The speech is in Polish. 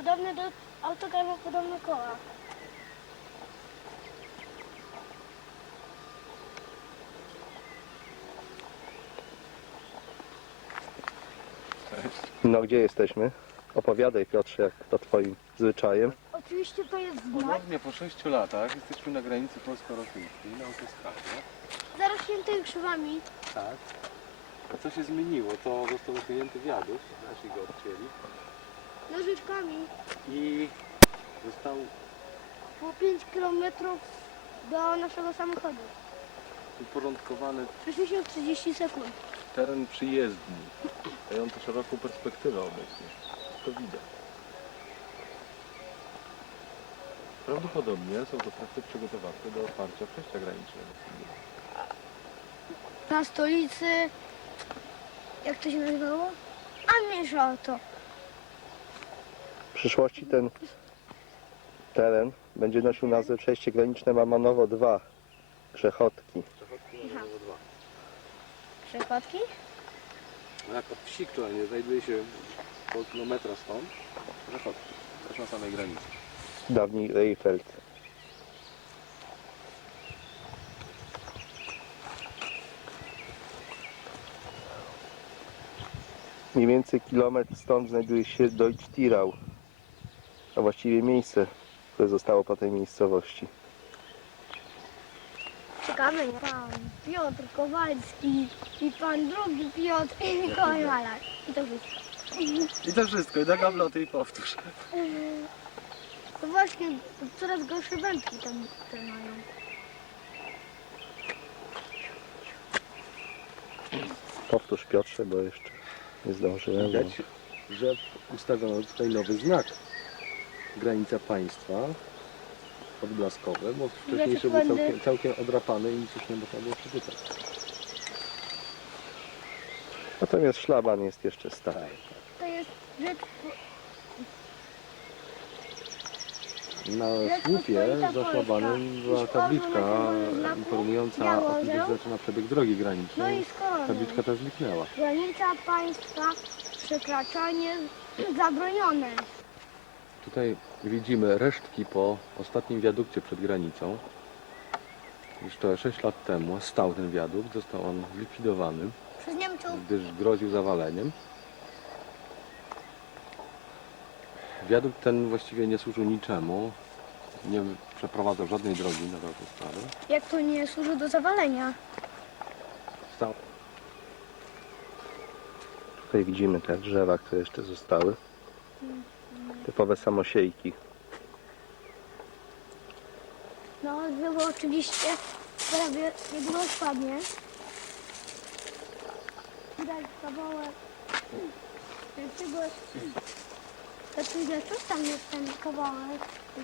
Podobny do autokar ma podobne koła. No gdzie jesteśmy? Opowiadaj Piotrze, jak to twoim zwyczajem. Oczywiście to jest znak Ponownie po 6 latach jesteśmy na granicy polsko-rosyjskiej, na autostradzie. zarośnięty krzywami. Tak. A co się zmieniło, to został usunięty wiadukt, nasi go odcięli nożyczkami i został po 5 km do naszego samochodu. uporządkowany Przeszliśmy w 30 sekund. teren przyjezdni, dający szeroką perspektywę obecnie. To widać. Prawdopodobnie są to trakty przygotowawcze do otwarcia przejścia granicznego. Na stolicy, jak to się nazywało? A mniejsza o to. W przyszłości ten teren będzie nosił nazwę przejście graniczne Mamanowo 2 Grzechotki. Aha. Przepadki? No jak od wsi, która nie znajduje się pół kilometra stąd, Rzechotki, też na samej granicy. Dawniej Reifeld. Mniej więcej kilometr stąd znajduje się Deutschtirau, a właściwie miejsce, które zostało po tej miejscowości. Ciekawe, nie? Pan Piotr Kowalski i pan drugi Piotr i Mikołaj Malak. I to wszystko. I to wszystko, i na gabloty i powtórz. To właśnie coraz gorsze wędki tam te mają. Powtórz Piotrze, bo jeszcze nie zdążyłem. Widać, że ustawiono tutaj nowy znak. Granica państwa odblaskowy, bo wcześniejszy był błędy. całkiem, całkiem odrapany i nic już nie można było przeczytać. Natomiast szlaban jest jeszcze stary. To jest rzecz Na słupie za szlabanem była tabliczka informująca o tym, że zaczyna przebieg drogi No granicznej. koroną. Tabliczka ta zniknęła. Granica państwa, przekraczanie zabronione. Tutaj widzimy resztki po ostatnim wiadukcie przed granicą. Jeszcze 6 lat temu stał ten wiadukt, został on zlikwidowany, Przez Niemców gdyż groził zawaleniem. Wiadukt ten właściwie nie służył niczemu, nie przeprowadzał żadnej drogi na autostradę. jak to nie służy do zawalenia. Stał Tutaj widzimy te drzewa, które jeszcze zostały. Typowe samosiejki. No, drzewo oczywiście prawie niedługo spadnie. Widać kawałek tego takiego, co tam jest ten kawałek